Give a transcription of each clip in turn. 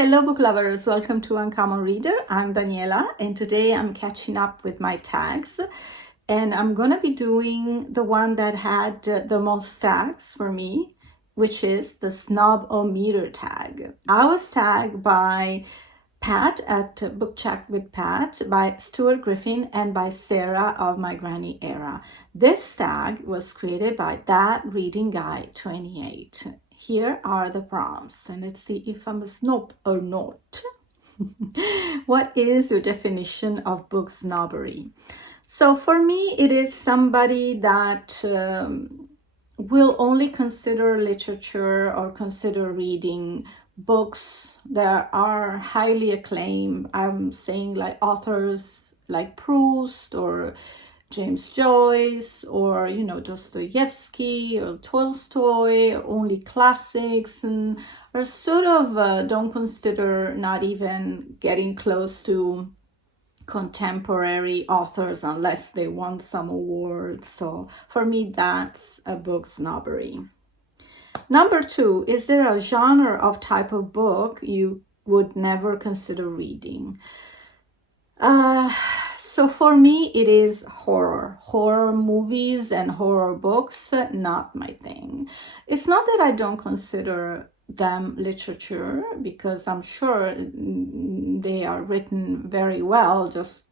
Hello book lovers, welcome to Uncommon Reader. I'm Daniela and today I'm catching up with my tags and I'm gonna be doing the one that had the most tags for me, which is the Snob-o-Meter Tag. I was tagged by Pat at Book Chat with Pat, by Stuart Griffin and by Sarah of My Granny Era. This tag was created by That Reading Guy 28. Here are the prompts, and let's see if I'm a snob or not. What is your definition of book snobbery? So for me, it is somebody that will only consider literature or consider reading books that are highly acclaimed. I'm saying like authors like Proust or James Joyce or, Dostoevsky or Tolstoy, or only classics, and or sort of don't consider not even getting close to contemporary authors unless they won some awards. So for me, that's a book snobbery. Number 2, is there a genre of type of book you would never consider reading? So for me, it is horror movies and horror books, not my thing. It's not that I don't consider them literature, because I'm sure they are written very well. Just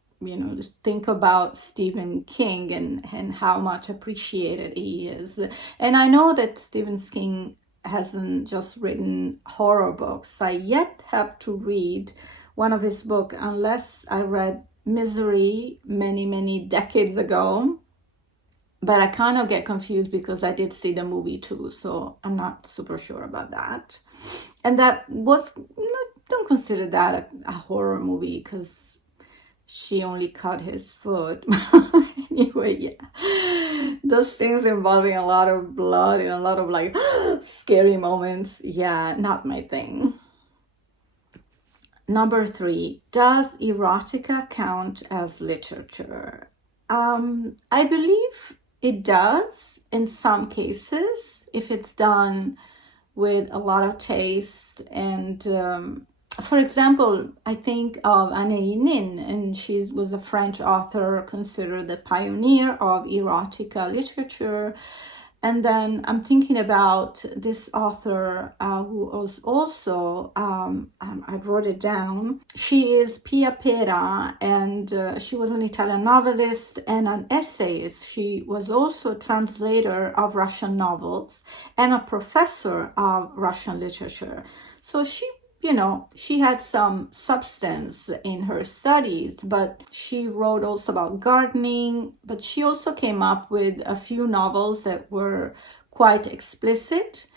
think about Stephen King and how much appreciated he is. And I know that Stephen King hasn't just written horror books. I yet have to read one of his books, unless I read Misery many decades ago. But I kind of get confused because I did see the movie too, so I'm not super sure about that. And that was, don't consider that a horror movie because she only cut his foot. Anyway, yeah. Those things involving a lot of blood and a lot of like scary moments, yeah, not my thing. Number 3, does erotica count as literature? I believe it does in some cases, if it's done with a lot of taste. And for example, I think of Anne Nin, and she was a French author considered the pioneer of erotica literature. And then I'm thinking about this author who was also, I wrote it down. She is Pia Pera, and she was an Italian novelist and an essayist. She was also a translator of Russian novels and a professor of Russian literature. So she had some substance in her studies, but she wrote also about gardening, but she also came up with a few novels that were quite explicit.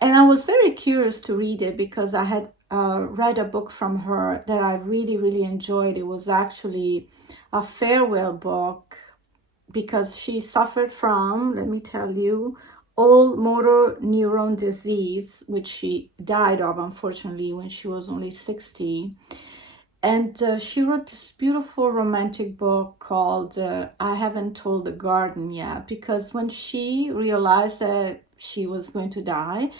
And I was very curious to read it because I had read a book from her that I really enjoyed. It was actually a farewell book because she suffered from, let me tell you, old motor neuron disease, which she died of, unfortunately, when she was only 60. And she wrote this beautiful romantic book called I Haven't Told the Garden Yet, because when she realized that she was going to die,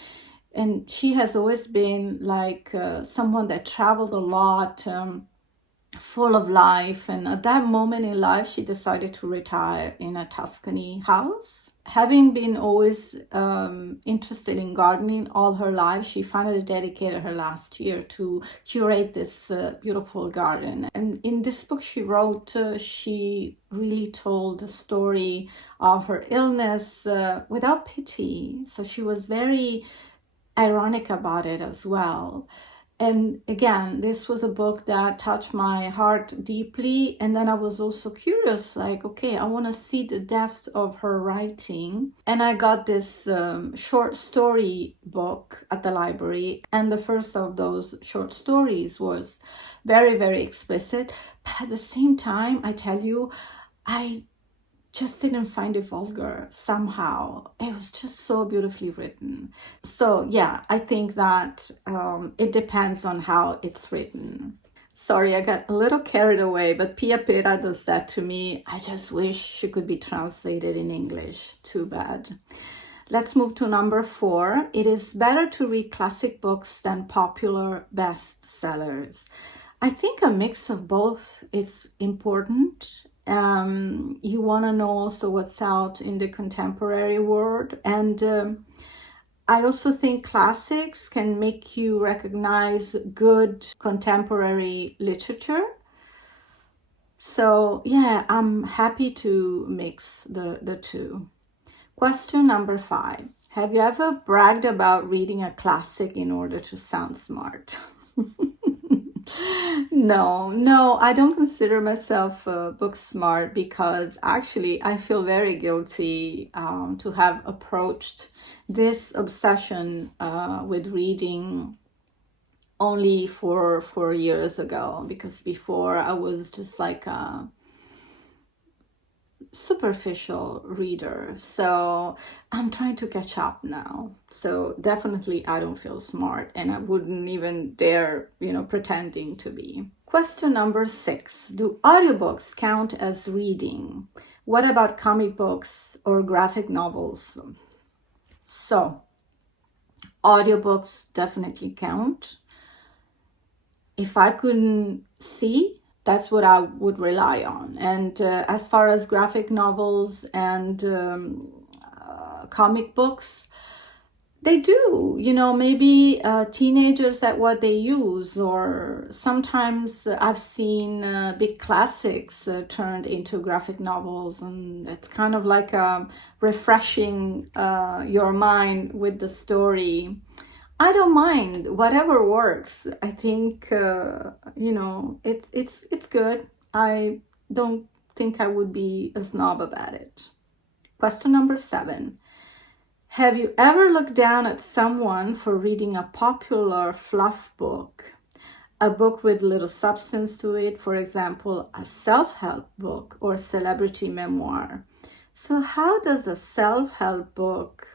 and she has always been like someone that traveled a lot, full of life, and at that moment in life she decided to retire in a Tuscany house. Having been always interested in gardening all her life, she finally dedicated her last year to curate this beautiful garden. And in this book she wrote, she really told the story of her illness without pity. So she was very ironic about it as well. And again, this was a book that touched my heart deeply. And then I was also curious, like, okay, I want to see the depth of her writing. And I got this short story book at the library. And the first of those short stories was very explicit. But at the same time, I tell you, I just didn't find it vulgar somehow. It was just so beautifully written. So yeah, I think that it depends on how it's written. Sorry, I got a little carried away, but Pia Pera does that to me. I just wish she could be translated in English. Too bad. Let's move to number 4. It is better to read classic books than popular bestsellers. I think a mix of both is important. You want to know also what's out in the contemporary world. And I also think classics can make you recognize good contemporary literature. So yeah, I'm happy to mix the two. Question number 5. Have you ever bragged about reading a classic in order to sound smart? No, I don't consider myself book smart because actually I feel very guilty to have approached this obsession with reading only 4 years ago, because before I was just like a superficial reader. So I'm trying to catch up now. So definitely I don't feel smart, and I wouldn't even dare, pretending to be. Question number 6. Do audiobooks count as reading? What about comic books or graphic novels? So audiobooks definitely count. If I couldn't see, that's what I would rely on. And as far as graphic novels and comic books, they do, maybe teenagers, that what they use, or sometimes I've seen big classics turned into graphic novels, and it's kind of like refreshing your mind with the story. I don't mind, whatever works. I think it's good. I don't think I would be a snob about it. Question number 7. Have you ever looked down at someone for reading a popular fluff book? A book with little substance to it, for example, a self-help book or celebrity memoir. So how does a self-help book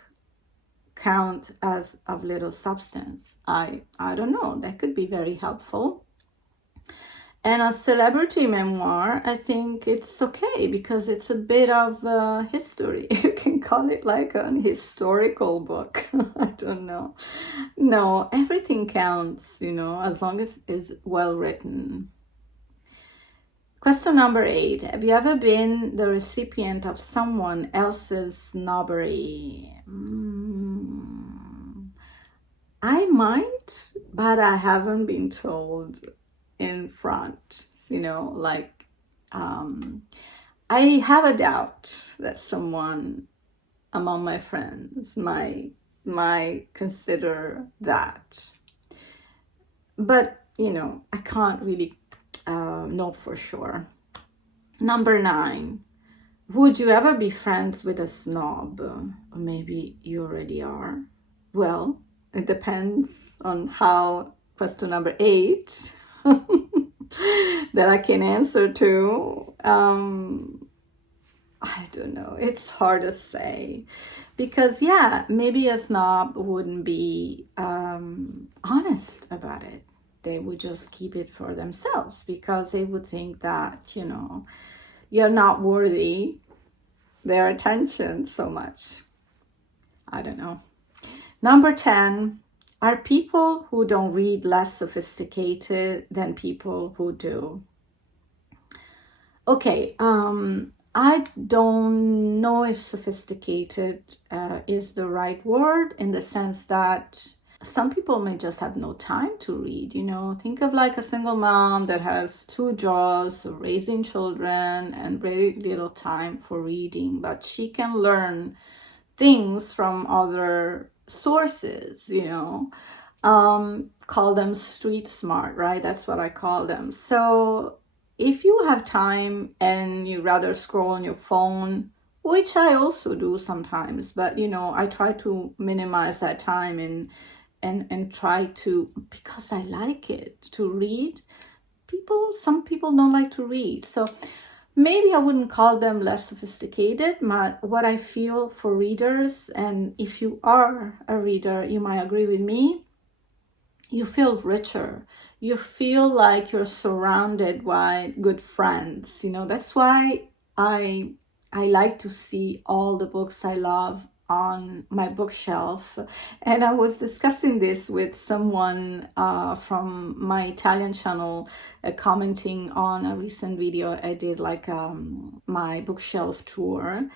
count as of little substance? I don't know. That could be very helpful. And a celebrity memoir, I think it's okay because it's a bit of history. You can call it like an historical book. I don't know. No, everything counts, as long as it's well written. Question number 8. Have you ever been the recipient of someone else's snobbery? I might, but I haven't been told in front, I have a doubt that someone among my friends might consider that. But, I can't really know for sure. Number 9. Would you ever be friends with a snob? Or maybe you already are. Well, it depends on how question number 8 that I can answer to. I don't know. It's hard to say because, maybe a snob wouldn't be honest about it. They would just keep it for themselves because they would think that, you're not worthy their attention so much. I don't know. Number 10. Are people who don't read less sophisticated than people who do? Okay, I don't know if sophisticated is the right word, in the sense that some people may just have no time to read, Think of like a single mom that has 2 jobs, raising children, and very little time for reading, but she can learn things from other sources, call them street smart, right? That's what I call them. So if you have time and you rather scroll on your phone, which I also do sometimes, but I try to minimize that time and try to, because I like it to read. Some people don't like to read, so maybe I wouldn't call them less sophisticated, but what I feel for readers, and if you are a reader, you might agree with me, you feel richer. You feel like you're surrounded by good friends. That's why I like to see all the books I love on my bookshelf. And I was discussing this with someone from my Italian channel, commenting on a recent video I did, like my bookshelf tour.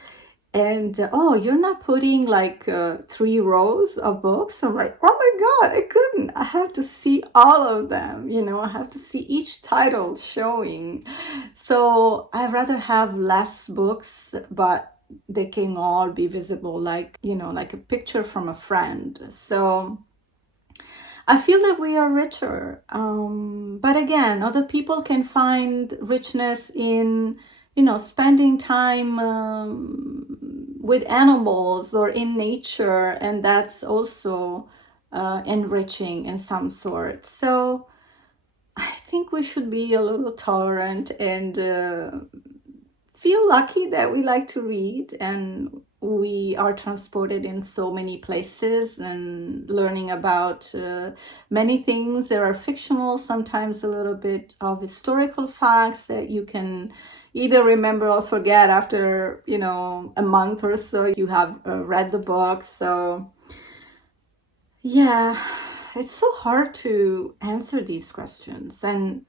And oh, you're not putting like 3 rows of books? I'm like, oh my God, I couldn't. I have to see all of them, you know, I have to see each title showing. So I'd rather have less books, but they can all be visible, like, you know, like a picture from a friend. So I feel that we are richer. But again, other people can find richness in, you know, spending time with animals or in nature, and that's also enriching in some sort. So I think we should be a little tolerant and feel lucky that we like to read, and we are transported in so many places and learning about many things. There are fictional, sometimes a little bit of historical facts that you can either remember or forget after, you know, a month or so you have read the book. So yeah, it's so hard to answer these questions, and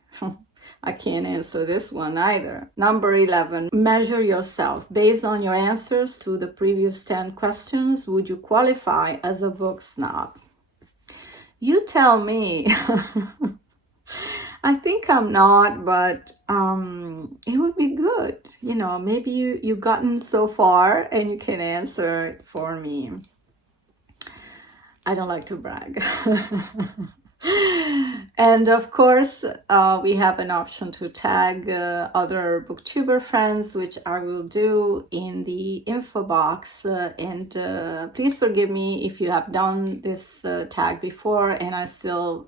I can't answer this one either. Number 11, measure yourself. Based on your answers to the previous 10 questions, would you qualify as a book snob? You tell me. I think I'm not, but it would be good. You know, maybe you've gotten so far and you can answer it for me. I don't like to brag. And of course, we have an option to tag other booktuber friends, which I will do in the info box. And please forgive me if you have done this tag before and I still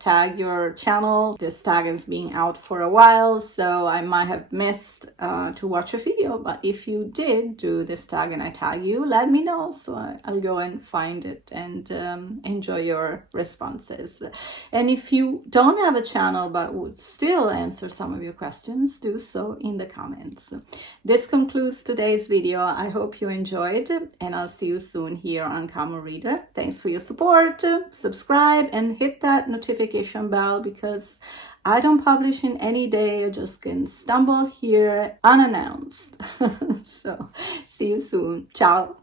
tag your channel. This tag is being out for a while, so I might have missed to watch a video. But if you did do this tag and I tag you, let me know, so I'll go and find it and enjoy your responses. And if you don't have a channel but would still answer some of your questions, do so in the comments. This concludes today's video. I hope you enjoyed, and I'll see you soon here on Camel Reader. Thanks for your support. Subscribe and hit that notification bell, because I don't publish in any day. I just can stumble here unannounced. So see you soon. Ciao.